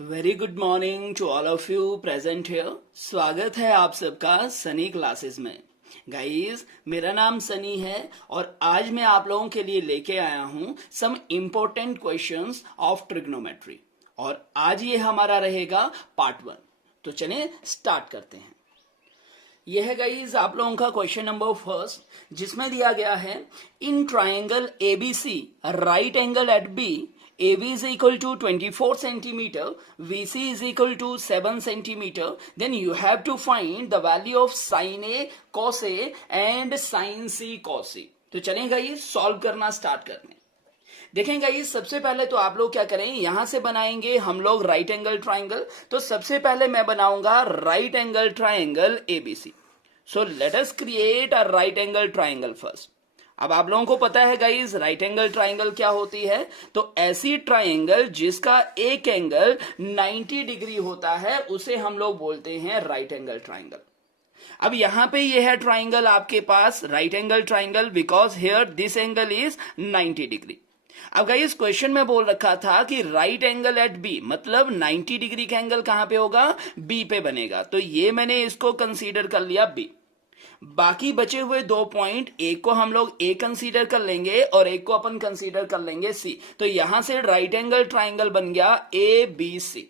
Very good morning to all of you present here. स्वागत है आप सबका सनी क्लासेस में। गाइस, मेरा नाम सनी है और आज मैं आप लोगों के लिए लेके आया हूं some important questions of trigonometry और आज ये हमारा रहेगा पार्ट 1। तो चलिए स्टार्ट करते हैं। यह है गाइस आप लोगों का क्वेश्चन नंबर फर्स्ट, जिसमें दिया गया है in triangle ABC right angle at B AB is equal to 24 centimeter, VC is equal to 7 centimeter, then you have to find the value of sin A cos A and sin C cos C। तो चलें guys solve करना start करने। देखें guys, सबसे पहले तो आप लोग क्या करें, यहां से बनाएंगे हम लोग राइट एंगल ट्राइंगल। तो सबसे पहले मैं बनाऊंगा right angle triangle ABC। So let us create a right angle triangle first. अब आप लोगों को पता है गाइस राइट एंगल ट्राइंगल क्या होती है। तो ऐसी ट्राइंगल जिसका एक एंगल 90 डिग्री होता है उसे हम लोग बोलते हैं राइट एंगल ट्राइंगल। अब यहां पे ये है ट्राइंगल आपके पास right angle triangle because here this angle is 90 degree. अब गाइस क्वेश्चन में बोल रखा था कि राइट एंगल एट बी, मतलब 90 डिग्री का एंगल कहां पे होगा, बी पे बनेगा। तो ये मैंने इसको कंसीडर कर लिया बी। बाकी बचे हुए दो पॉइंट, एक को हम लोग ए कंसीडर कर लेंगे और एक को अपन कंसीडर कर लेंगे सी। तो यहां से राइट एंगल ट्राइंगल बन गया ए बी सी।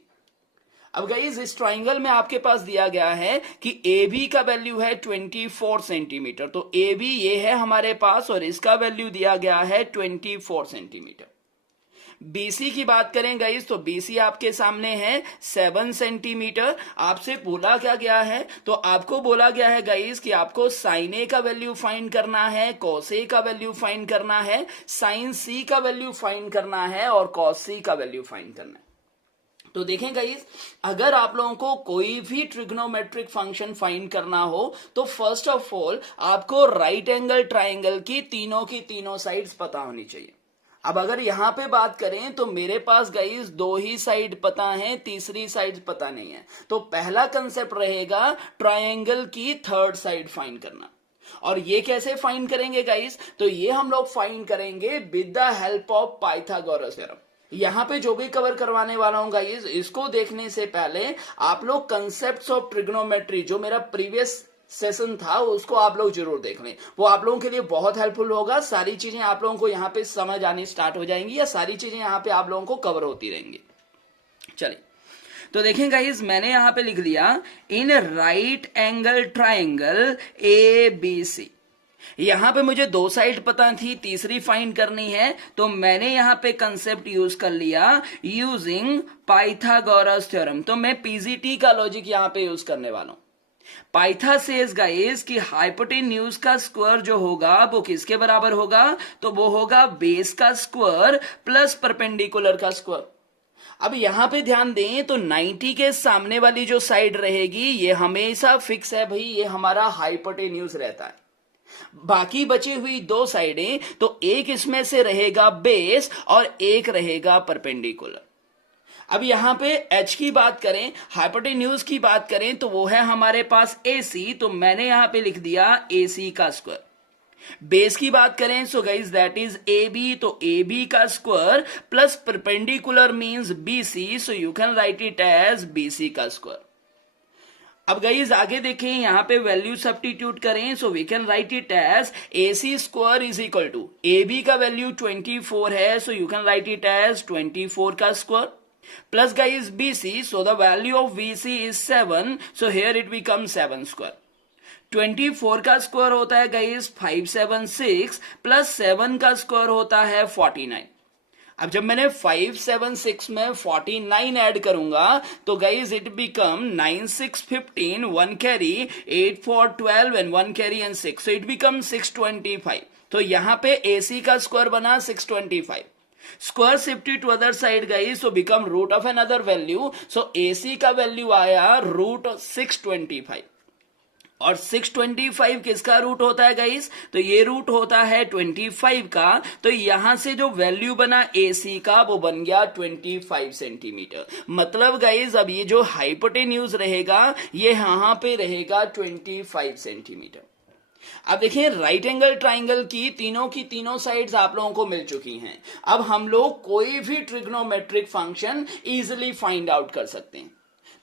अब गाइस इस ट्राइंगल में आपके पास दिया गया है कि ए बी का वैल्यू है 24 सेंटीमीटर। तो ए बी ये है हमारे पास और इसका वैल्यू दिया गया है 24 सेंटीमीटर। BC की बात करें गाइस तो BC आपके सामने है 7 सेंटीमीटर। आपसे बोला क्या गया है, तो आपको बोला गया है गाइस कि आपको साइन ए का वैल्यू फाइंड करना है, कॉस ए का वैल्यू फाइंड करना है, साइन सी का वैल्यू फाइंड करना है और कॉस सी का वैल्यू फाइंड करना है। तो देखें गाइस, अगर आप लोगों को कोई भी ट्रिग्नोमेट्रिक फंक्शन फाइंड करना हो तो फर्स्ट ऑफ ऑल आपको राइट एंगल ट्राइंगल की तीनों साइड्स पता होनी चाहिए। अब अगर यहां पे बात करें तो मेरे पास गाइस दो ही साइड पता है, तीसरी साइड पता नहीं है। तो पहला कंसेप्ट रहेगा ट्रायंगल की थर्ड साइड फाइंड करना। और ये कैसे फाइंड करेंगे गाइस, तो ये हम लोग फाइंड करेंगे with the help of Pythagoras theorem. यहां पे जो भी कवर करवाने वाला हूं गाइस, इसको देखने से पहले आप लोग कंसेप्ट्स ऑफ ट्रिग्नोमेट्री जो मेरा प्रीवियस सेशन था उसको आप लोग जरूर देख लें, वो आप लोगों के लिए बहुत हेल्पफुल होगा। सारी चीजें आप लोगों को यहाँ पे समझ आनी स्टार्ट हो जाएंगी या सारी चीजें यहाँ पे आप लोगों को कवर होती रहेंगी। चलिए तो देखें गाइस, मैंने यहां पे लिख लिया in right angle triangle ABC। यहां पे मुझे दो साइड पता थी, तीसरी फाइंड करनी है। तो मैंने यहां पे कंसेप्ट यूज कर लिया यूजिंग पाइथागोरस थ्योरम। तो मैं PGT का लॉजिक यहां पे यूज करने वाला हूं। पाइथा सेज गाइस कि हाइपोटेन्यूज का स्क्वायर जो होगा वो किसके बराबर होगा, तो वो होगा बेस का स्क्वायर प्लस परपेंडिकुलर का स्क्वायर। अब यहां पे ध्यान दें तो 90 के सामने वाली जो साइड रहेगी ये हमेशा फिक्स है भाई, ये हमारा हाइपोटेन्यूज रहता है। बाकी बची हुई दो साइडें, तो एक इसमें से रहेगा बेस और एक रहेगा परपेंडिकुलर। अब यहां पे h की बात करें, हाइपोटेन्यूज की बात करें तो वो है हमारे पास AC। तो मैंने यहां पे लिख दिया AC का स्क्वायर। बेस की बात करें so guys that is AB। तो AB का square plus perpendicular means BC, so you can write it as BC का स्क्वायर। अब गाइस आगे देखें, यहां पे वैल्यू सब्स्टिट्यूट करें so we can write it as AC square is equal to AB का वैल्यू 24 है, so you can write it as 24 का square plus guys BC, so the value of BC is 7, so here it becomes 7 square। 24 का square होता है guys 576 plus 7 का square होता है 49। अब जब मैंने 576 में 49 ऐड करूंगा तो guys it become 9 6 15, 1 carry, 8 4 12 and 1 carry and 6, so it becomes 625। तो यहां पे AC का स्क्वायर बना 625। Square shifted to other side guys, so become root of another value, so AC का वैल्यू आया रूट 625। और 625 किसका रूट होता है गाइस, तो ये रूट होता है 25 का। तो यहां से जो वैल्यू बना AC का वो बन गया 25 सेंटीमीटर। मतलब गाइस अब ये जो हाइपोटेन्यूज रहेगा ये यहां पे रहेगा 25 सेंटीमीटर। अब देखिए राइट एंगल ट्राइंगल की तीनों साइड्स आप लोगों को मिल चुकी हैं। अब हम लोग कोई भी trigonometric function easily find out कर सकते हैं।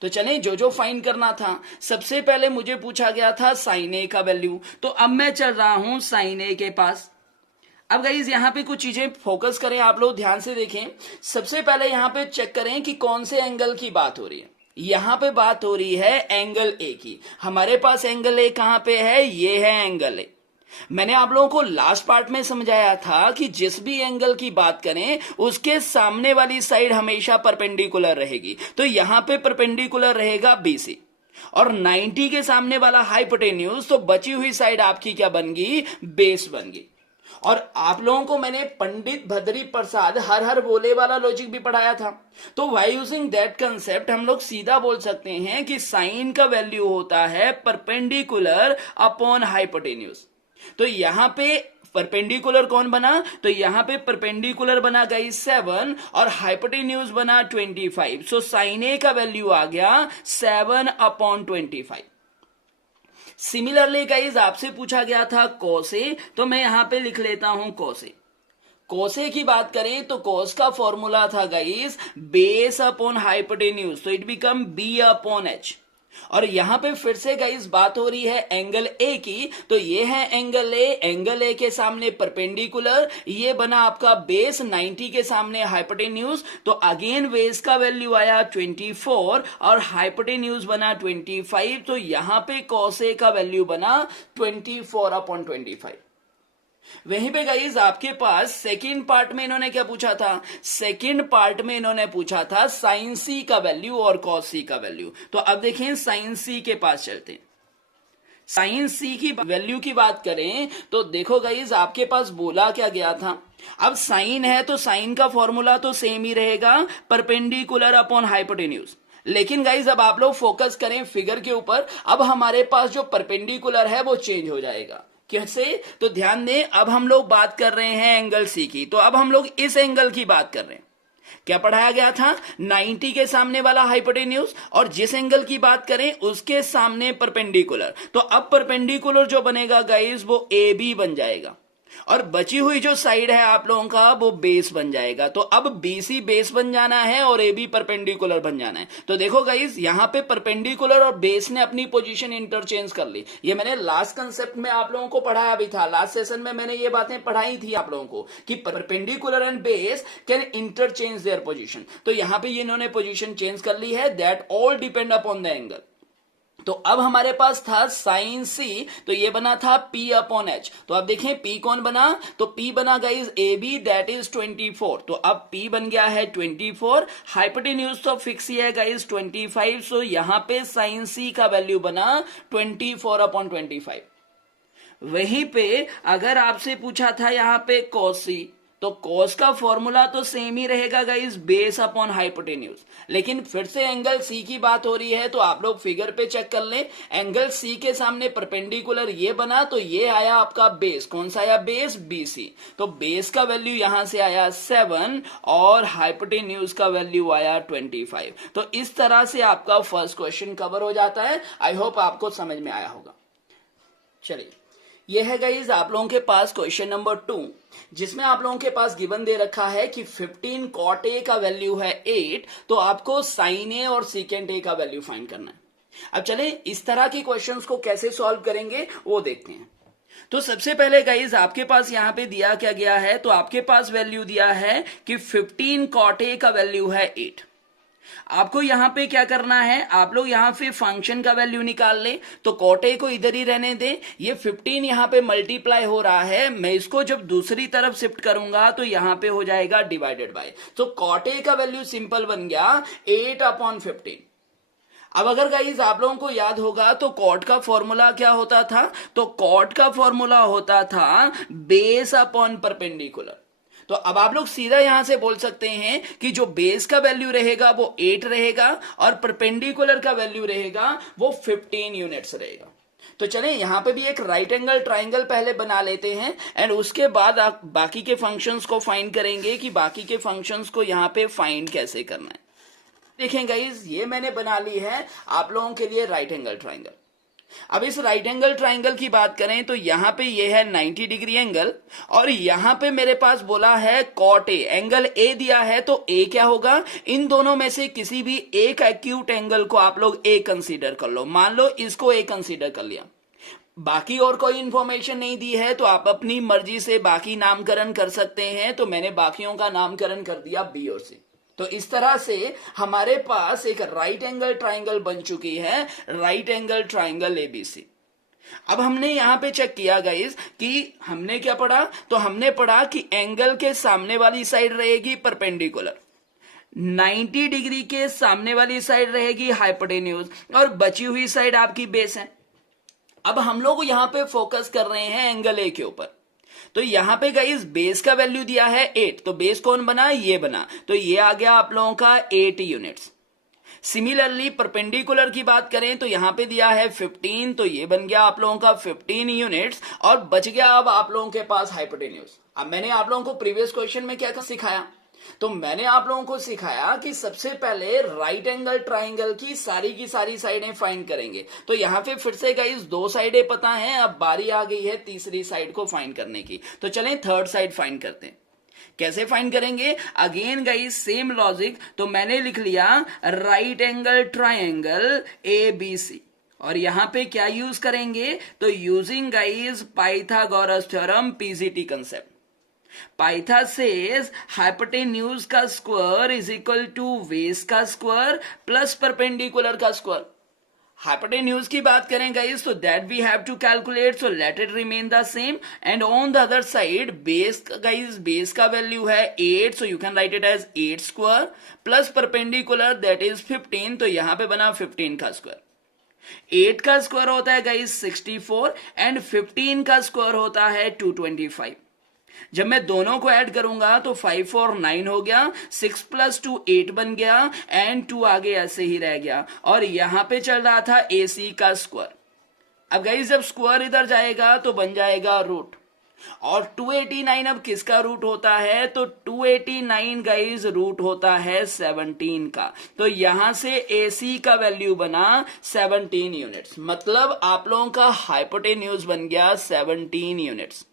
तो चलें जो जो फाइंड करना था, सबसे पहले मुझे पूछा गया था साइन ए का वैल्यू, तो अब मैं चल रहा हूं साइन ए के पास। अब गाइज यहाँ पे कुछ चीजें फोकस करें, आप लोग ध्यान से देखें। सबसे पहले यहाँ पे चेक करें कि कौन से एंगल की बात हो रही है। यहाँ पे बात हो रही है एंगल ए की। हमारे पास एंगल ए कहां पे है, ये है एंगल ए। मैंने आप लोगों को लास्ट पार्ट में समझाया था कि जिस भी एंगल की बात करें उसके सामने वाली साइड हमेशा परपेंडिकुलर रहेगी। तो यहां पे परपेंडिकुलर रहेगा बीसी, और 90 के सामने वाला हाइपोटेन्यूज, तो बची हुई साइड आपकी क्या बन गई, बेस बन गई। और आप लोगों को मैंने पंडित भद्री प्रसाद हर हर बोले वाला लॉजिक भी पढ़ाया था। तो वाई यूजिंग दैट कंसेप्ट हम लोग सीधा बोल सकते हैं कि साइन का वैल्यू होता है परपेंडिकुलर अपॉन हाइपोटेन्यूज। तो यहां पे परपेंडिकुलर कौन बना, तो यहां पे परपेंडिकुलर बना गई 7 और हाइपोटेन्यूज बना 25। सो साइन ए का वैल्यू आ गया 7/25। सिमिलरली गाइज आपसे पूछा गया था कोसे, तो मैं यहां पे लिख लेता हूं कोसे। कोसे की बात करें तो कोस का फॉर्मूला था गाइज बेस अपॉन हाइपोटेन्यूज, तो इट बिकम B/H। और यहां पे फिर से गाइस बात हो रही है एंगल ए की, तो ये है एंगल ए, एंगल ए के सामने परपेंडिकुलर, ये बना आपका बेस, 90 के सामने हाइपोटेन्यूज, तो अगेन बेस का वैल्यू आया 24 और हाइपोटेन्यूज बना 25। तो यहां पे कॉस ए का वैल्यू बना 24/25। वहीं पे गाइज आपके पास सेकंड पार्ट में इन्होंने क्या पूछा था, सेकंड पार्ट में इन्होंने पूछा था साइन सी का वैल्यू और कॉस सी का वैल्यू। तो अब देखें साइन सी के पास चलते हैं। साइन सी की वैल्यू की बात करें तो देखो गाइज आपके पास बोला क्या गया था, अब साइन है तो साइन का फॉर्मूला तो सेम ही रहेगा, परपेंडिकुलर अपॉन हाइपोटेन्यूज। लेकिन गाइज अब आप लोग फोकस करें फिगर के ऊपर, अब हमारे पास जो परपेंडिकुलर है वो चेंज हो जाएगा। कैसे, तो ध्यान दें, अब हम लोग बात कर रहे हैं एंगल सी की, तो अब हम लोग इस एंगल की बात कर रहे हैं। क्या पढ़ाया गया था, 90 के सामने वाला हाइपोटेन्यूज, और जिस एंगल की बात करें उसके सामने परपेंडिकुलर। तो अब परपेंडिकुलर जो बनेगा गाइस वो ए बी बन जाएगा, और बची हुई जो साइड है आप लोगों का वो बेस बन जाएगा। तो अब बीसी बेस बन जाना है और ए बी परपेंडिकुलर बन जाना है। तो देखो गाइस यहां पे परपेंडिकुलर और बेस ने अपनी पोजीशन इंटरचेंज कर ली। ये मैंने लास्ट कंसेप्ट में आप लोगों को पढ़ाया भी था, लास्ट सेशन में मैंने ये बातें पढ़ाई थी आप लोगों को कि perpendicular and base can interchange their position. तो यहां पे इन्होंने पोजीशन चेंज कर ली है, that all depend upon the angle. तो अब हमारे पास था साइन सी, तो ये बना था P/H। तो अब देखें P कौन बना, तो P बना guys A B, that is 24। तो अब P बन गया है 24, हाइपोटेन्यूज तो फिक्स ही है गाइज 25। सो यहां पे साइन सी का वैल्यू बना 24/25। वहीं पे अगर आपसे पूछा था यहां पे cos C, तो cos का फॉर्मूला तो सेम ही रहेगा गाइस, बेस अपॉन हाइपोटेन्यूज। लेकिन फिर से एंगल सी की बात हो रही है, तो आप लोग फिगर पे चेक कर लें, एंगल सी के सामने परपेंडिकुलर ये बना, तो ये आया आपका बेस, कौन सा आया बेस, बीसी। तो बेस का वैल्यू यहां से आया 7 और हाइपोटेन्यूज का वैल्यू आया 25। तो इस तरह से आपका फर्स्ट क्वेश्चन कवर हो जाता है। आई होप आपको समझ में आया होगा। चलिए, यह है गाइज आप लोगों के पास क्वेश्चन नंबर 2, जिसमें आप लोगों के पास गिवन दे रखा है कि 15 कॉट ए का वैल्यू है 8, तो आपको साइन ए और सीकेंट ए का वैल्यू फाइंड करना है। अब चले इस तरह के क्वेश्चंस को कैसे सॉल्व करेंगे वो देखते हैं। तो सबसे पहले गाइज आपके पास यहां पे दिया क्या गया है, तो आपके पास वैल्यू दिया है कि 15 कॉट ए का वैल्यू है 8। आपको यहां पे क्या करना है, आप लोग यहां पे फंक्शन का वैल्यू निकाल ले, तो कॉट ए को इधर ही रहने दे, ये 15 यहां पे मल्टीप्लाई हो रहा है, मैं इसको जब दूसरी तरफ शिफ्ट करूंगा तो यहां पे हो जाएगा डिवाइडेड बाय। तो कॉट ए का वैल्यू सिंपल बन गया 8/15। अब अगर गाइज आप लोगों को याद होगा तो कॉट का फॉर्मूला क्या होता था, तो कॉट का फॉर्मूला होता था बेस अपॉन परपेंडिकुलर। तो अब आप लोग सीधा यहां से बोल सकते हैं कि जो बेस का वैल्यू रहेगा वो 8 रहेगा और परपेंडिकुलर का वैल्यू रहेगा वो 15 यूनिट्स रहेगा। तो चलें यहां पे भी एक राइट एंगल ट्राइंगल पहले बना लेते हैं एंड उसके बाद आप बाकी के फंक्शंस को फाइंड करेंगे कि बाकी के फंक्शंस को यहां पे फाइंड कैसे करना है। देखें गाइज ये मैंने बना ली है आप लोगों के लिए राइट एंगल ट्राइंगल। अब इस राइट एंगल ट्राइंगल की बात करें तो यहां पे ये है 90 डिग्री एंगल, और यहां पे मेरे पास बोला है कॉट ए, एंगल ए दिया है, तो ए क्या होगा, इन दोनों में से किसी भी एक एक्यूट एंगल को आप लोग ए कंसीडर कर लो। मान लो इसको ए कंसीडर कर लिया, बाकी और कोई इंफॉर्मेशन नहीं दी है तो आप अपनी मर्जी से बाकी नामकरण कर सकते हैं, तो मैंने बाकियों का नामकरण कर दिया बी और सी। तो इस तरह से हमारे पास एक राइट एंगल ट्राइंगल बन चुकी है, राइट एंगल ट्राइंगल एबीसी। अब हमने यहां पे चेक किया गाइस कि हमने क्या पढ़ा, तो हमने पढ़ा कि एंगल के सामने वाली साइड रहेगी परपेंडिकुलर, 90 डिग्री के सामने वाली साइड रहेगी हाइपोटेन्यूज, और बची हुई साइड आपकी बेस है। अब हम लोग यहां पे फोकस कर रहे हैं एंगल ए के ऊपर, तो यहां पे गाइस बेस का वैल्यू दिया है 8, तो बेस कौन बना, ये बना, तो ये आ गया आप लोगों का 8 यूनिट्स। सिमिलरली परपेंडिकुलर की बात करें तो यहां पे दिया है 15, तो ये बन गया आप लोगों का 15 यूनिट्स, और बच गया अब आप लोगों के पास हाइपोटेन्यूज। अब मैंने आप लोगों को प्रीवियस क्वेश्चन में क्या सिखाया, तो मैंने आप लोगों को सिखाया कि सबसे पहले राइट एंगल ट्राइंगल की सारी साइडें फाइंड करेंगे। तो यहां पे फिर से गाइस 2 साइडें पता हैं, अब बारी आ गई है तीसरी साइड को फाइंड करने की। तो चलें थर्ड साइड फाइंड करते हैं। कैसे फाइंड करेंगे, अगेन गाइस सेम लॉजिक, तो मैंने लिख लिया right angle triangle A B C, और यहां पे क्या यूज करेंगे, तो using guys Pythagoras theorem, PGT concept. पाइथा सेज हाइपोटेन्यूज का square is equal to base का स्क्वायर प्लस परपेंडिकुलर का स्क्वायर। हाइपोटेन्यूज की बात करें गाइस तो that we have to calculate, so let it remain the same, and on the other side base guys, base का value है 8, so you can write it as 8 square plus perpendicular that is 15, तो यहां पे बना 15 का square. 8 का square होता है गाइस 64, एंड 15 का स्क्वायर होता है 225। जब मैं दोनों को ऐड करूंगा तो 5 और 9 हो गया, 6 + 2 8 बन गया, एंड 2 आगे ऐसे ही रह गया, और यहां पे चल रहा था AC का स्क्वायर। अब गाइस जब स्क्वायर इधर जाएगा तो बन जाएगा रूट, और 289 अब किसका रूट होता है, तो 289 गाइस रूट होता है 17 का, तो यहां से AC का वैल्यू बना 17 यूनिट्स, मतलब आप लोगों का हाइपोटेन्यूज बन गया 17 यूनिट्स।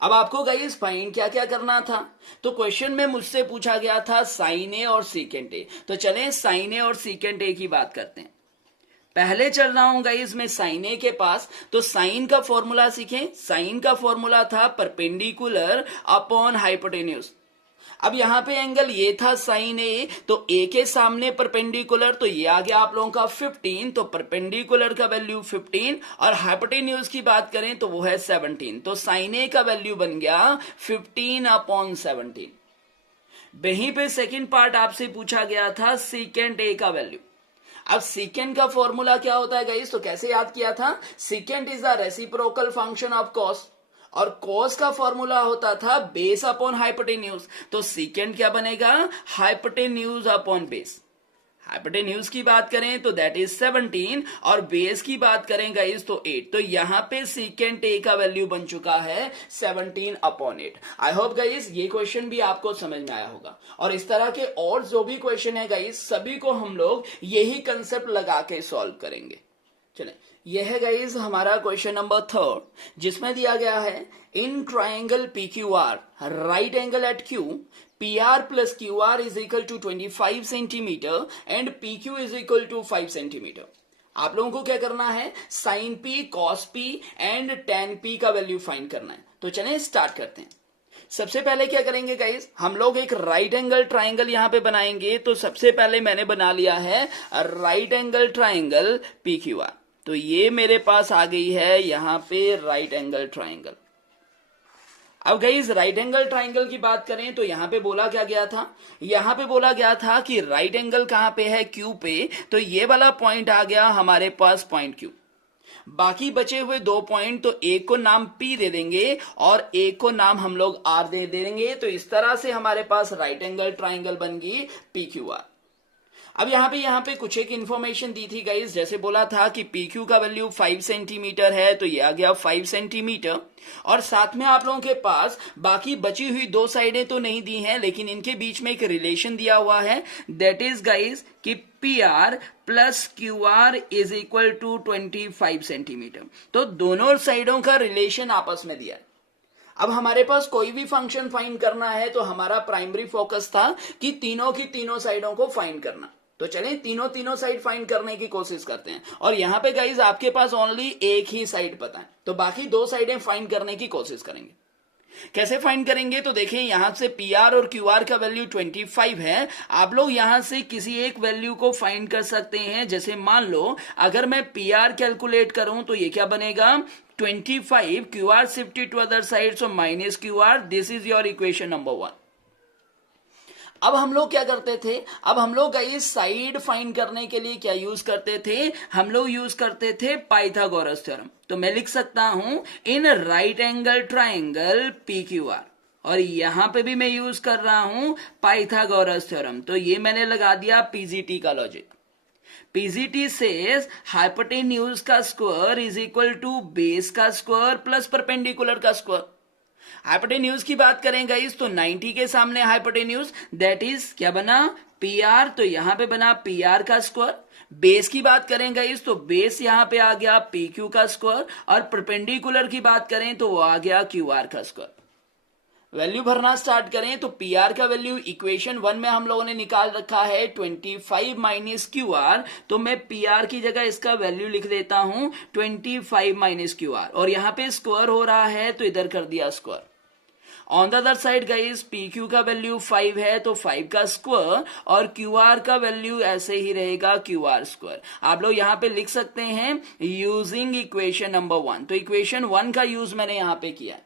अब आपको गाइस फाइंड क्या क्या करना था, तो क्वेश्चन में मुझसे पूछा गया था साइन ए और सीकेंट ए, तो चलें साइन ए और सीकेंट ए की बात करते हैं। पहले चल रहा हूं गाइस मैं साइन ए के पास, तो साइन का फॉर्मूला सीखें। साइन का फॉर्मूला था परपेंडिकुलर अपॉन हाइपोटेन्यूज। अब यहां पे एंगल ये था साइन ए, तो ए के सामने परपेंडिकुलर, तो ये आ गया आप लोगों का 15, तो परपेंडिकुलर का वैल्यू 15, और हाइपोटेन्यूज की बात करें तो वो है 17, तो साइन ए का वैल्यू बन गया 15/17। वहीं पे सेकंड पार्ट आपसे पूछा गया था सीकेंट ए का वैल्यू। अब सीकेंट का फॉर्मूला क्या होता है गाइस, तो कैसे याद किया था, secant is the reciprocal function of cos, और कॉस का फॉर्मूला होता था बेस अपॉन हाइपोटेन्यूज, तो सीकेंट क्या बनेगा, हाइपोटेन्यूज अपॉन बेस। हाइपोटेन्यूज की बात करें तो दैट इज 17, और बेस की बात करें गाइस तो 8, तो यहां पे सीकेंट ए का वैल्यू बन चुका है 17/8। आई होप गाइस ये क्वेश्चन भी आपको समझ में आया होगा, और इस तरह के और जो भी क्वेश्चन है गाइस सभी को हम लोग यही कंसेप्ट लगा के सॉल्व करेंगे। चलें, यह है गाइज हमारा क्वेश्चन नंबर 3, जिसमें दिया गया है in triangle PQR right angle at Q, PR + QR is equal to 25 centimetre and PQ is equal to 5 centimetre. आप लोगों को क्या करना है, sine P, cos P and tan P का वैल्यू फाइंड करना है। तो चलें स्टार्ट करते हैं। सबसे पहले क्या करेंगे गाइस, हम लोग एक राइट एंगल ट्राइंगल यहां पे बनाएंगे। तो सबसे पहले मैंने बना लिया है राइट एंगल ट्राइंगल PQR, तो ये मेरे पास आ गई है यहां पे राइट एंगल ट्राइंगल। अब गाइस राइट एंगल ट्राइंगल की बात करें तो यहां पे बोला क्या गया था, यहां पे बोला गया था कि राइट एंगल कहां पे है, Q पे, तो ये वाला पॉइंट आ गया हमारे पास पॉइंट Q। बाकी बचे हुए 2 पॉइंट, तो एक को नाम P दे देंगे और एक को नाम हम लोग R दे देंगे, तो इस तरह से हमारे पास राइट एंगल ट्राइंगल बन गई PQR। अब यहाँ पे कुछ एक इन्फॉर्मेशन दी थी गाइस, जैसे बोला था कि पी क्यू का वैल्यू 5 सेंटीमीटर है, तो ये आ गया 5 सेंटीमीटर। और साथ में आप लोगों के पास बाकी बची हुई दो साइडें तो नहीं दी हैं, लेकिन इनके बीच में एक रिलेशन दिया हुआ है, दैट इज गाइस कि P R plus Q R is equal to 25 centimetre. तो दोनों साइडों का रिलेशन आपस में दिया है। अब हमारे पास कोई भी फंक्शन फाइंड करना है तो हमारा प्राइमरी फोकस था कि तीनों की तीनों साइडों को फाइंड करना। तो चलें तीनों साइड फाइंड करने की कोशिश करते हैं। और यहां पे गाइज आपके पास ओनली एक ही साइड पता है, तो बाकी दो साइडें फाइंड करने की कोशिश करेंगे। कैसे फाइंड करेंगे, तो देखिए यहां से पी आर और क्यू आर का वैल्यू 25 है। आप लोग यहां से किसी एक वैल्यू को फाइंड कर सकते हैं। जैसे मान लो अगर मैं पी आर कैलकुलेट करूं तो ये क्या बनेगा, 25, Q R shifted to other side, so minus Q R. This is your equation number 1। अब हम लोग क्या करते थे, अब हम लोग इस साइड फाइंड करने के लिए क्या यूज करते थे, हम लोग यूज करते थे पाइथागोरस थ्योरम। तो मैं लिख सकता हूं in right angle triangle P Q R, और यहां पे भी मैं यूज कर रहा हूं पाइथागोरस थ्योरम। तो ये मैंने लगा दिया पीजीटी का लॉजिक। पीजीटी सेज हाइपोटेन्यूज का square is equal to base का स्क्वायर प्लस परपेंडिकुलर का स्क्वायर। हाइपोटेन्यूज की बात करें गाइस तो 90 के सामने हाइपोटेन्यूज, दैट इज क्या बना, पी आर। तो यहां पे बना पी आर का स्क्वायर। बेस की बात करें गाइस तो बेस यहां पे आ गया पी क्यू का स्क्वायर, और परपेंडिकुलर की बात करें तो वो आ गया क्यू आर का स्क्वायर। वैल्यू भरना स्टार्ट करें तो पी आर का वैल्यू इक्वेशन 1 में हम लोगों ने निकाल रखा है 25 माइनस क्यू आर। तो मैं पी आर की जगह इसका वैल्यू लिख देता हूं 25 माइनस क्यू आर, और यहां पे स्क्वायर हो रहा है तो इधर कर दिया square. On the other side guys P Q का वैल्यू 5 है तो 5 का स्क्वायर, और क्यू आर का वैल्यू ऐसे ही रहेगा क्यू आर स्क्वायर। आप लोग यहां पे लिख सकते हैं यूजिंग इक्वेशन नंबर 1। तो इक्वेशन 1 का यूज मैंने यहां पे किया।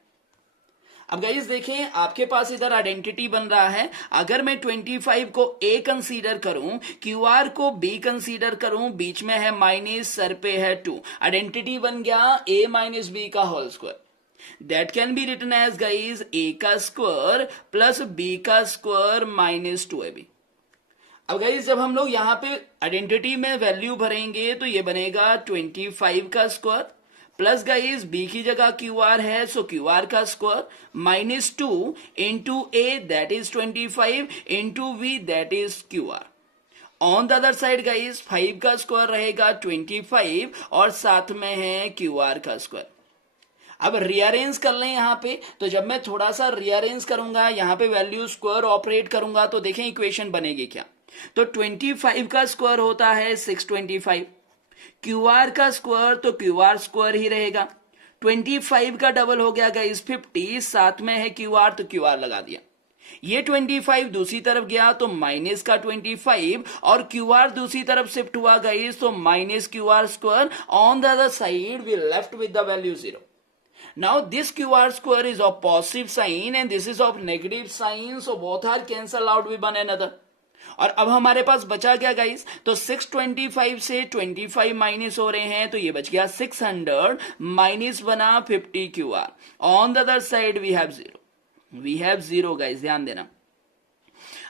अब गाइस देखें आपके पास इधर आइडेंटिटी बन रहा है। अगर मैं 25 को ए कंसीडर करूं, क्यू आर को बी कंसीडर करूं, बीच में है माइनस, सर पे है 2, आइडेंटिटी बन गया ए माइनस बी का whole square. That can be written as guys A का स्क्वायर प्लस बी का स्क्वायर माइनस 2ab। अब गाइस जब हम लोग यहां पे आइडेंटिटी में वैल्यू भरेंगे तो ये बनेगा 25 का स्क्वायर प्लस गाइस बी की जगह क्यू आर है, सो क्यू आर का square minus 2 into A that is 25 into V that is Q R. On the other side guys 5 का स्क्वायर रहेगा 25, और साथ में है क्यू आर का स्क्वायर। अब रीअरेंज कर लें यहां पे, तो जब मैं थोड़ा सा रीअरेंज करूंगा, यहां पे वैल्यू स्क्वायर ऑपरेट करूंगा, तो देखें इक्वेशन बनेगी क्या। तो 25 का स्क्वायर होता है 625, क्यू आर का स्क्वायर तो क्यू आर स्क्वायर ही रहेगा। 25 का डबल हो गया गाइस 50, साथ में है क्यू आर तो क्यू आर लगा दिया। ये 25 दूसरी तरफ गया तो माइनस का 25, और क्यू आर दूसरी तरफ शिफ्ट हुआ गाइस तो minus Q R square. On the other side we left with the value 0। Now this QR square is of positive sign and this is of negative sign, so both are cancel out with one another. और अब हमारे पास बचा क्या guys, तो 625 से 25 minus हो रहे हैं, तो ये बच गया 600 माइनस बना 50 QR। On the other side we have zero guys, ध्यान देना।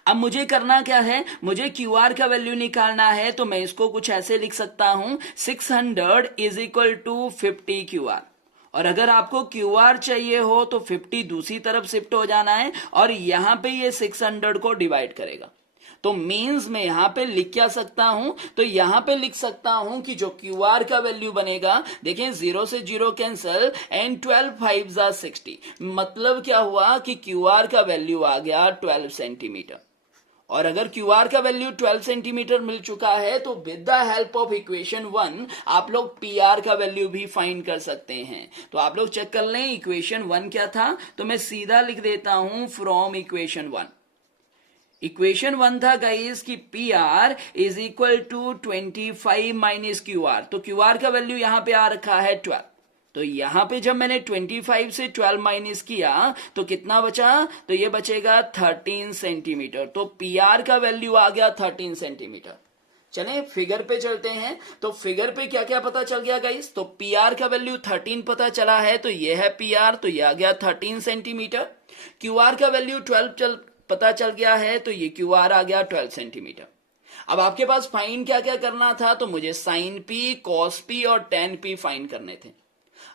अब मुझे करना क्या है, मुझे क्यू आर का वैल्यू निकालना है, तो मैं इसको कुछ ऐसे लिख सकता हूं 600 is equal to 50 Q R. और अगर आपको क्यू आर चाहिए हो तो 50 दूसरी तरफ शिफ्ट हो जाना है, और यहां पे ये 600 को डिवाइड करेगा। तो मींस मैं यहां पे लिख क्या सकता हूं, तो यहां पे लिख सकता हूं कि जो क्यू आर का वैल्यू बनेगा, देखें 0 से 0 कैंसल एंड 12 5 जा 60। मतलब क्या हुआ कि क्यू आर का वैल्यू आ गया 12 सेंटीमीटर। और अगर क्यू आर का वैल्यू 12 सेंटीमीटर मिल चुका है तो with the help of equation 1 आप लोग पी आर का वैल्यू भी फाइंड कर सकते हैं। तो आप लोग चेक कर लें इक्वेशन 1 क्या था, तो मैं सीधा लिख देता हूं फ्रॉम इक्वेशन 1। इक्वेशन 1 था गाइस कि P R is equal to 25 minus Q R. तो क्यू आर का वैल्यू यहां पे आ रखा है 12। तो यहां पे जब मैंने 25 से 12 माइनस किया तो कितना बचा, तो ये बचेगा 13 सेंटीमीटर। तो पी आर का वैल्यू आ गया 13 सेंटीमीटर। चलें फिगर पे चलते हैं। तो फिगर पे क्या क्या पता चल गया गाइस, तो पी आर का वैल्यू 13 पता चला है, तो ये है पी आर, तो ये आ गया 13 सेंटीमीटर। क्यू आर का वैल्यू 12 पता चल गया है, तो ये क्यू आर आ गया 12 सेंटीमीटर। अब आपके पास फाइंड क्या क्या करना था, तो मुझे साइन पी, कॉस पी और टेन पी फाइंड करने थे।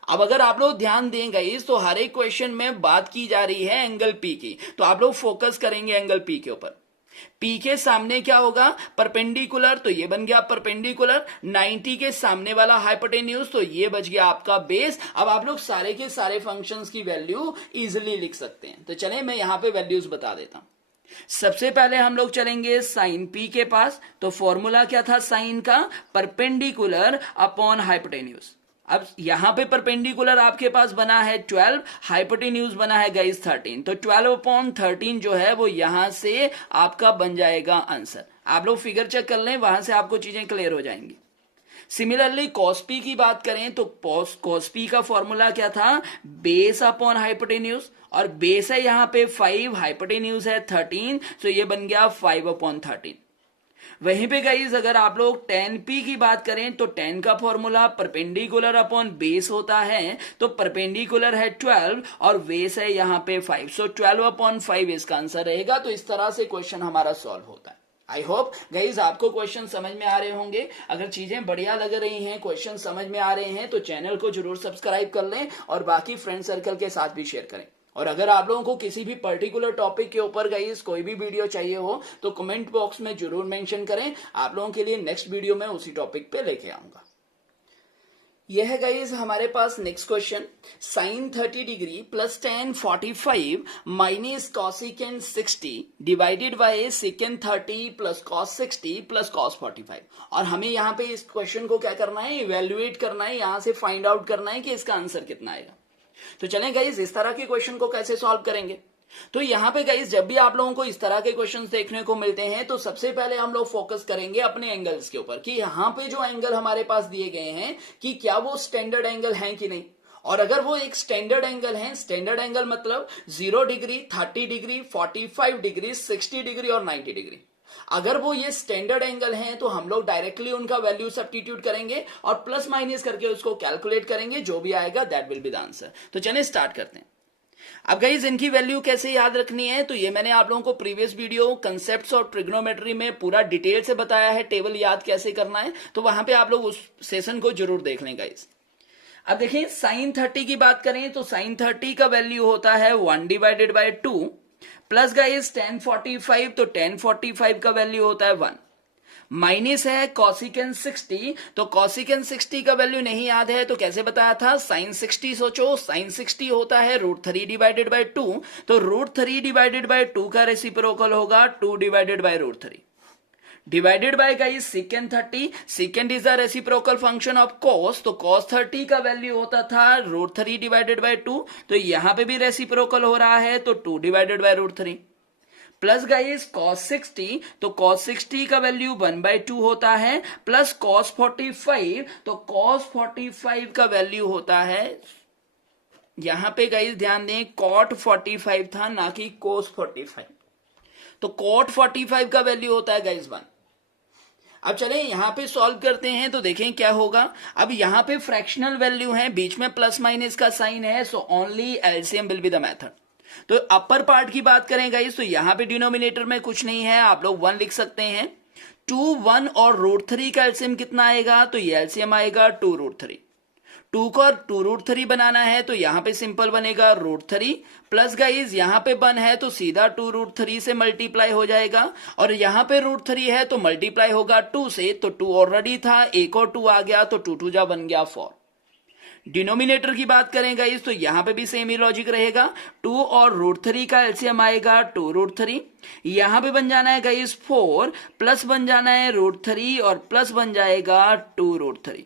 अब अगर आप लोग ध्यान देंगे इस, तो हर एक क्वेश्चन में बात की जा रही है एंगल पी की, तो आप लोग फोकस करेंगे एंगल पी के ऊपर। पी के सामने क्या होगा, परपेंडिकुलर, तो ये बन गया परपेंडिकुलर। 90 के सामने वाला हाइपोटेन्यूज, तो ये बच गया आपका बेस। अब आप लोग सारे के सारे फंक्शंस की वैल्यू इजिली लिख सकते हैं। तो चले मैं यहां पे वैल्यूज बता देता हूं। सबसे पहले हम लोग चलेंगे साइन पी के पास। तो फॉर्मूला क्या था साइन का, परपेंडिकुलर अपॉन हाइपोटेन्यूज। अब यहां पे परपेंडिकुलर आपके पास बना है 12, हाइपोटेन्यूज बना है गाइस 13, तो 12/13 जो है वो यहां से आपका बन जाएगा आंसर। आप लोग फिगर चेक कर लें, वहां से आपको चीजें क्लियर हो जाएंगी। सिमिलरली कॉस्पी की बात करें तो कॉस्पी का फॉर्मूला क्या था, बेस अपॉन हाइपोटेन्यूज, और बेस है यहां पे 5, हाइपोटेन्यूज है 13, तो ये बन गया 5/13। वहीं पे गाइज अगर आप लोग 10p की बात करें तो 10 का फॉर्मूला परपेंडिकुलर अपॉन बेस होता है, तो परपेंडिकुलर है 12 और बेस है यहां पे 5, सो 12/5 इसका आंसर रहेगा। तो इस तरह से क्वेश्चन हमारा सॉल्व होता है। आई होप गाइज आपको क्वेश्चन समझ में आ रहे होंगे। अगर चीजें बढ़िया लग रही हैं, क्वेश्चन समझ में आ रहे हैं, तो चैनल को जरूर सब्सक्राइब कर लें और बाकी फ्रेंड सर्कल के साथ भी शेयर करें। और अगर आप लोगों को किसी भी पर्टिकुलर टॉपिक के ऊपर गाइस कोई भी वीडियो चाहिए हो तो कमेंट बॉक्स में जरूर मेंशन करें, आप लोगों के लिए नेक्स्ट वीडियो में उसी टॉपिक पे लेके आऊंगा। यह है गाइस हमारे पास next question, sine 30 degree plus tan 45 minus cosecant 60 divided by secant 30 plus cos 60 plus cos 45। और हमें यहाँ पे इस क्वेश्चन को क्या करना है, इवेल्युएट करना है, यहां से फाइंड आउट करना है कि इसका आंसर कितना आएगा। तो चलें गाइस इस तरह के क्वेश्चन को कैसे सॉल्व करेंगे। तो यहां पे गाइस जब भी आप लोगों को इस तरह के क्वेश्चंस देखने को मिलते हैं तो सबसे पहले हम लोग फोकस करेंगे अपने एंगल्स के ऊपर कि यहां पे जो एंगल हमारे पास दिए गए हैं कि क्या वो स्टैंडर्ड एंगल हैं कि नहीं। और अगर वो एक स्टैंडर्ड एंगल है, स्टैंडर्ड एंगल मतलब 0 डिग्री, 30 डिग्री, 45 डिग्री, 60 डिग्री और 90 डिग्री, अगर वो ये स्टैंडर्ड एंगल हैं तो हम लोग डायरेक्टली उनका वैल्यू सब्स्टिट्यूट करेंगे और प्लस माइनस करके उसको कैलकुलेट करेंगे, जो भी आएगा that will be the answer. तो चलिए स्टार्ट करते हैं। अब गाइस इनकी वैल्यू कैसे याद रखनी है, तो ये मैंने आप लोगों को प्रीवियस वीडियो कंसेप्ट्स और ट्रिग्नोमेट्री में पूरा डिटेल से बताया है, टेबल याद कैसे करना है, तो वहां पे आप लोग उस सेशन को जरूर देख लें गाइस। अब देखिए साइन 30 की बात करें तो साइन 30 का वैल्यू होता है 1/2 प्लस गाइस tan 45, तो tan 45 का वैल्यू होता है 1 माइनस है कॉसिकेंट 60, तो कॉसिकेंट 60 का वैल्यू नहीं याद है तो कैसे बताया था, साइन 60 सोचो, साइन 60 होता है √3 डिवाइडेड बाय 2, तो √3 डिवाइडेड बाय 2 का रेसिप्रोकल होगा 2 divided by √3 divided by guys second 30, second is the reciprocal function of cos, तो कॉस 30 का वैल्यू होता था √3 डिवाइडेड बाय 2, तो यहां पे भी रेसिप्रोकल हो रहा है तो 2 divided by √3 plus guys cos 60, तो cos 60 का वैल्यू 1/2 होता है प्लस cos 45, तो cos 45 का वैल्यू होता है, यहां पे गाइस ध्यान दें cot 45 था ना कि cos 45, तो cot 45 का वैल्यू होता है गाइस 1। अब चले यहां पे सॉल्व करते हैं तो देखें क्या होगा। अब यहां पे फ्रैक्शनल वैल्यू है, बीच में प्लस माइनस का साइन है, so only LCM will be the method. तो अपर पार्ट की बात करें गाइस तो यहां पे डिनोमिनेटर में कुछ नहीं है, आप लोग 1 लिख सकते हैं। 2, 1 और √3 का एलसीएम कितना आएगा, तो ये एलसीएम आएगा 2√3। 2 को 2√3 बनाना है तो यहां पे सिंपल बनेगा √3 प्लस गाइज यहां पे 1 है तो सीधा 2√3 से मल्टीप्लाई हो जाएगा, और यहां पे √3 है तो मल्टीप्लाई होगा 2 से, तो 2 ऑलरेडी था, एक और 2 आ गया तो 2 2 जा बन गया 4। डिनोमिनेटर की बात करें गाइस तो यहां पे भी सेम ही लॉजिक रहेगा, 2 और √3 का एलसीएम आएगा 2√3, यहां पे बन जाना है गाइस 4 प्लस बन जाना है √3 और प्लस बन जाएगा 2√3।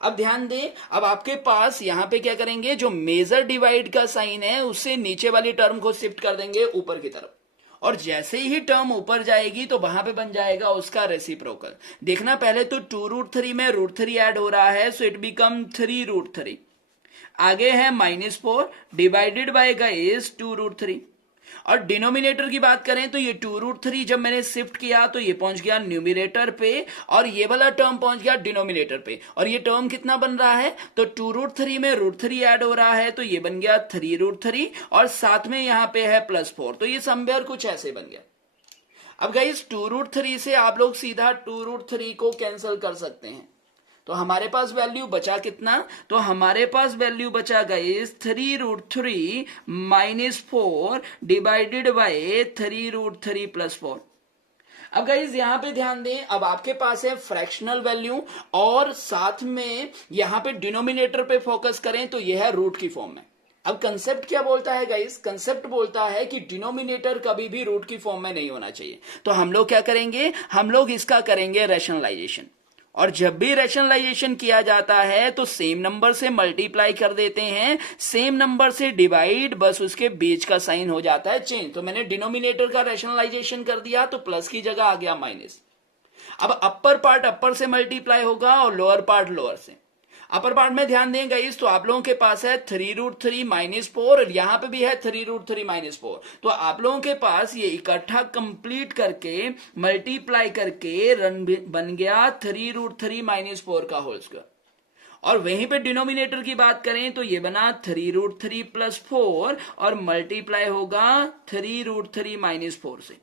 अब ध्यान दें, अब आपके पास यहां पे क्या करेंगे, जो मेजर डिवाइड का साइन है उससे नीचे वाली टर्म को शिफ्ट कर देंगे ऊपर की तरफ, और जैसे ही टर्म ऊपर जाएगी तो वहां पे बन जाएगा उसका रेसिप्रोकल। देखना पहले तो 2√3 में √3 ऐड हो रहा है सो इट बिकम 3√3, आगे है -4 डिवाइडेड बाय गाइस 2√3, और डिनोमिनेटर की बात करें तो ये 2√3 जब मैंने शिफ्ट किया तो ये पहुंच गया न्यूमिनेटर पे और ये वाला टर्म पहुंच गया डिनोमिनेटर पे, और ये टर्म कितना बन रहा है, तो 2√3 में √3 ऐड हो रहा है तो ये बन गया 3√3 और साथ में यहां पे है +4, तो ये समवेयर कुछ ऐसे बन गया। अब गाइस 2√3 से आप लोग सीधा 2√3 को कैंसिल कर सकते हैं, तो हमारे पास वैल्यू बचा कितना, तो हमारे पास वैल्यू बचा गाइस 3√3 -4 डिवाइडेड बाय 3√3 + 4। अब गाइज यहां पे ध्यान दें, अब आपके पास है फ्रैक्शनल वैल्यू और साथ में यहां पे डिनोमिनेटर पे फोकस करें तो यह है रूट की फॉर्म में। अब कंसेप्ट क्या बोलता है गाइस, कंसेप्ट बोलता है कि डिनोमिनेटर कभी भी रूट की फॉर्म में नहीं होना चाहिए। तो हम लोग क्या करेंगे, हम लोग इसका करेंगे रैशनलाइजेशन, और जब भी रैशनलाइजेशन किया जाता है तो सेम नंबर से मल्टीप्लाई कर देते हैं, सेम नंबर से डिवाइड, बस उसके बीच का साइन हो जाता है चेंज। तो मैंने डिनोमिनेटर का रैशनलाइजेशन कर दिया तो प्लस की जगह आ गया माइनस। अब अपर पार्ट अपर से मल्टीप्लाई होगा और लोअर पार्ट लोअर से। अपर पार्ट में ध्यान देंगे इस, तो आप लोगों के पास है 3√3 -4 और यहां पे भी है 3√3 -4। तो आप लोगों के पास ये इकट्ठा कंप्लीट करके मल्टीप्लाई करके रन बन गया 3√3 -4 का होल स्क्वायर। और वहीं पे डिनोमिनेटर की बात करें तो ये बना 3√3 + 4 और मल्टीप्लाई होगा 3√3 -4 से।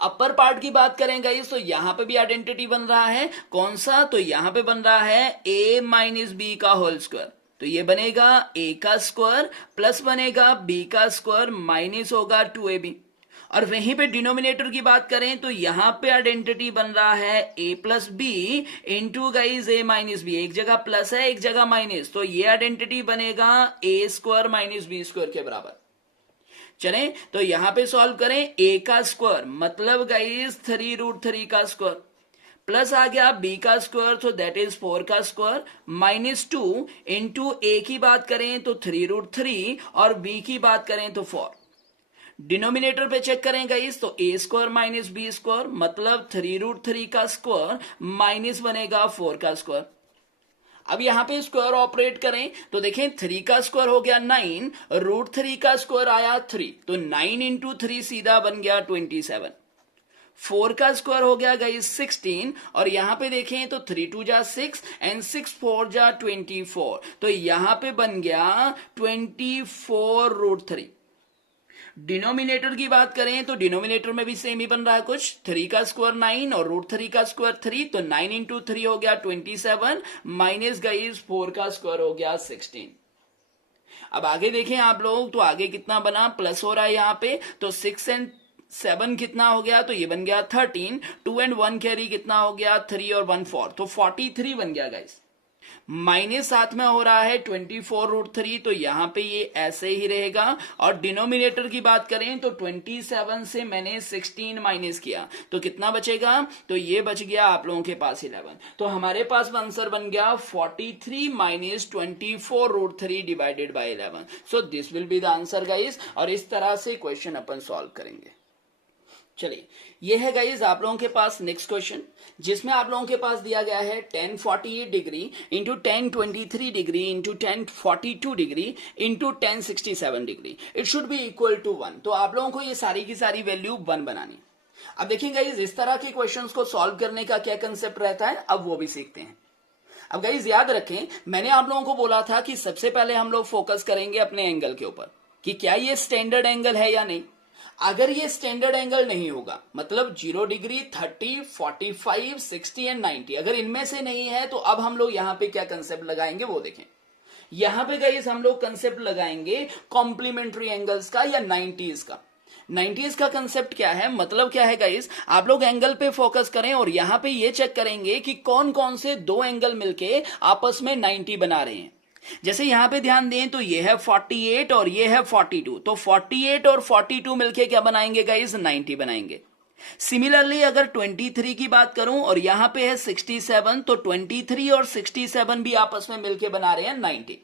अपर पार्ट की बात करें गाइस तो यहां पे भी आइडेंटिटी बन रहा है, कौन सा, तो यहां पे बन रहा है a - b का होल स्क्वायर। तो ये बनेगा a का स्क्वायर प्लस बनेगा b का स्क्वायर माइनस होगा 2ab। और वहीं पे डिनोमिनेटर की बात करें तो यहां पे आइडेंटिटी बन रहा है a + b into guys a - b, एक जगह प्लस है एक जगह माइनस, तो ये आइडेंटिटी बनेगा a² - b² के बराबर। चलें तो यहां पे सॉल्व करें, a का स्क्वायर मतलब गाइस 3√3 का स्क्वायर प्लस आ गया b का स्क्वायर, तो दैट इज 4 का स्क्वायर -2 इंटू a की बात करें तो 3√3 और b की बात करें तो 4। डिनोमिनेटर पे चेक करें गाइस तो a² - b² मतलब 3√3 का स्क्वायर माइनस बनेगा 4 का स्क्वायर। अब यहां पे स्क्वायर ऑपरेट करें तो देखें 3 का स्क्वायर हो गया 9, √3 का स्क्वायर आया 3, तो 9 इंटू 3 सीधा बन गया 27। 4 का स्क्वायर हो गया गाइस 16, और यहां पे देखें तो 3 2 जा 6 एंड 6 4 जा 24, तो यहां पे बन गया 24√3। डिनोमिनेटर की बात करें तो डिनोमिनेटर में भी सेम ही बन रहा है कुछ, 3 का स्क्वायर 9 और √3 का स्क्वायर 3, तो 9 इंटू 3 हो गया 27 माइनस गाइस 4 का स्क्वायर हो गया 16। अब आगे देखें आप लोग तो आगे कितना बना, प्लस हो रहा है यहाँ पे, तो 6 एंड 7 कितना हो गया, तो ये बन गया 13, 2 एंड 1 कैरी कितना हो गया 3 और 1 4, तो 43 बन गया गाइस। माइनस साथ में हो रहा है 24√3, तो यहां पे ये ऐसे ही रहेगा। और डिनोमिनेटर की बात करें तो 27 से मैंने 16 माइनस किया तो कितना बचेगा, तो ये बच गया आप लोगों के पास 11। तो हमारे पास आंसर बन गया 43 - 24√3 divided by 11। So this will be the answer guys, और इस तरह से क्वेश्चन अपन सॉल्व करेंगे। चलिए ये है गाइज आप लोगों के पास नेक्स्ट क्वेश्चन, जिसमें आप लोगों के पास दिया गया है 1048 degree into 1023 degree into 1042 degree into 1067 degree, it should be equal to 1। तो आप लोगों को ये सारी की सारी वैल्यू 1 बनानी। अब देखिए गाइज इस तरह के क्वेश्चंस को सॉल्व करने का क्या कंसेप्ट रहता है, अब वो भी सीखते हैं। अब गाइज याद रखें, मैंने आप लोगों को बोला था कि सबसे पहले हम लोग फोकस करेंगे अपने एंगल के ऊपर कि क्या ये स्टैंडर्ड एंगल है या नहीं। अगर ये स्टैंडर्ड एंगल नहीं होगा, मतलब 0 डिग्री, 30, 45, 60 एंड 90, अगर इनमें से नहीं है तो अब हम लोग यहां पे क्या कंसेप्ट लगाएंगे वो देखें। यहां पे गाइस हम लोग कंसेप्ट लगाएंगे कॉम्प्लीमेंट्री एंगल्स का या 90s का। 90s का कंसेप्ट क्या है, मतलब क्या है गाइस, आप लोग एंगल पे फोकस करें और यहां पे ये चेक करेंगे कि कौन कौन से दो एंगल मिलके आपस में 90 बना रहे हैं। जैसे यहां पे ध्यान दें तो ये है 48 और ये है 42, तो 48 और 42 मिलके क्या बनाएंगे गाइस, 90 बनाएंगे। सिमिलरली अगर 23 की बात करूं और यहां पे है 67, तो 23 और 67 भी आपस में मिलके बना रहे हैं 90।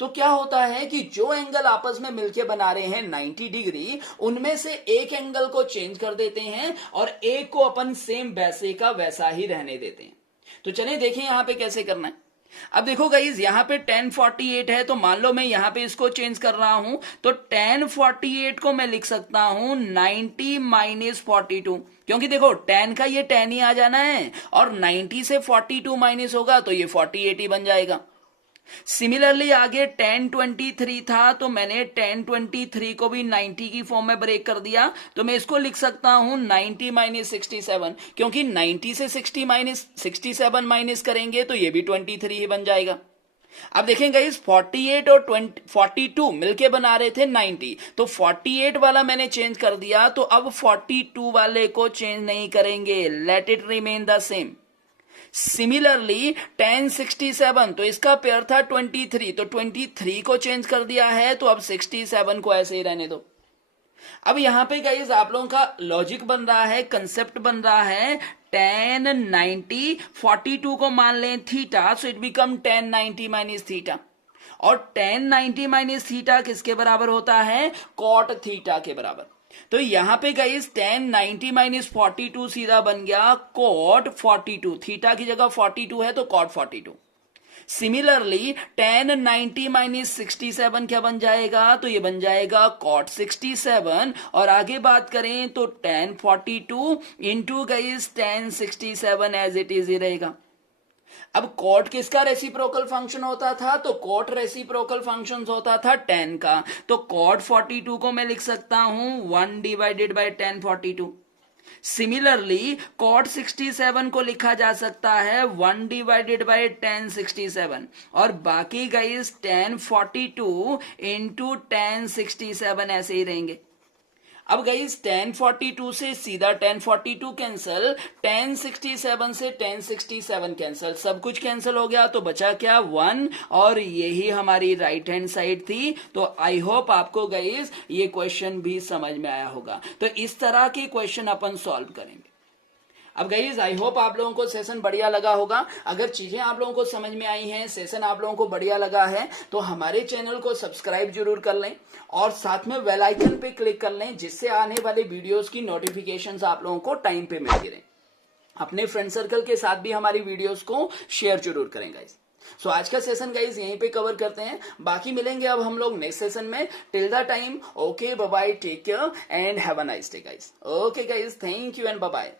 तो क्या होता है कि जो एंगल आपस में मिलके बना रहे हैं 90 डिग्री, उनमें से एक एंगल को चेंज कर देते हैं और एक को अपन सेम वैसे का वैसा ही रहने देते हैं। तो चलें देखें यहां पे कैसे करना है। अब देखो गाइज यहां पे 1048 है, तो मान लो मैं यहां पे इसको चेंज कर रहा हूं, तो 1048 को मैं लिख सकता हूं 90 - 42, क्योंकि देखो 10 का ये 10 ही आ जाना है और 90 से 42 माइनस होगा तो ये 48 ही बन जाएगा। सिमिलरली आगे 1023 था, तो मैंने 1023 को भी 90 की फॉर्म में ब्रेक कर दिया, तो मैं इसको लिख सकता हूं 90 माइनस 67, क्योंकि 90 से 67 माइनस करेंगे तो ये भी 23 ही बन जाएगा। अब देखेंगे इस 48 और 42 मिलके बना रहे थे 90, तो 48 वाला मैंने चेंज कर दिया, तो अब 42 वाले को चेंज नहीं करेंगे, late it remain the same. Similarly 1067, तो इसका पेयर था 23, तो 23 को चेंज कर दिया है, तो अब 67 को ऐसे ही रहने दो। अब यहां पे गाइस आप लोगों का लॉजिक बन रहा है, कंसेप्ट बन रहा है, 1090 42 को मान लें theta, so it become 1090 minus theta, और 1090 माइनस थीटा किसके बराबर होता है, कॉट थीटा के बराबर। तो यहां पे गाइस 1090 माइनस 42 सीधा बन गया कॉट 42, थीटा की जगह 42 है तो कॉट 42। सिमिलरली 1090 माइनस 67 क्या बन जाएगा, तो ये बन जाएगा कॉट 67, और आगे बात करें तो 1042 into guys 1067 as it is ही रहेगा। अब कॉट किसका रेसिप्रोकल फंक्शन होता था, तो कॉट रेसिप्रोकल फंक्शन होता था 10 का, तो कॉट 42 को मैं लिख सकता हूं 1 डिवाइडेड बाय 1042। सिमिलरली कॉट 67 को लिखा जा सकता है 1 डिवाइडेड बाय 1067, और बाकी गाइस 1042 इंटू 1067 ऐसे ही रहेंगे। अब गाइस 1042 से सीधा 1042 कैंसिल, 1067 से 1067 कैंसिल, सब कुछ कैंसिल हो गया, तो बचा क्या 1, और यही हमारी राइट हैंड साइड थी। तो आई होप आपको गाइस ये क्वेश्चन भी समझ में आया होगा। तो इस तरह के क्वेश्चन अपन सॉल्व करेंगे। अब गाइज आई होप आप लोगों को सेशन बढ़िया लगा होगा। अगर चीजें आप लोगों को समझ में आई हैं, सेशन आप लोगों को बढ़िया लगा है, तो हमारे चैनल को सब्सक्राइब जरूर कर लें, और साथ में बेल आइकन पे क्लिक कर लें, जिससे आने वाले वीडियोस की नोटिफिकेशंस आप लोगों को टाइम पे मिलती रहे। अपने फ्रेंड सर्कल के साथ भी हमारी वीडियोस को शेयर जरूर करें गाइज। सो आज का सेशन गाइज यहीं पे कवर करते हैं, बाकी मिलेंगे अब हम लोग नेक्स्ट सेशन में। Till the time okay, bye bye, take care and have a nice day guys. Okay guys, thank you and bye bye.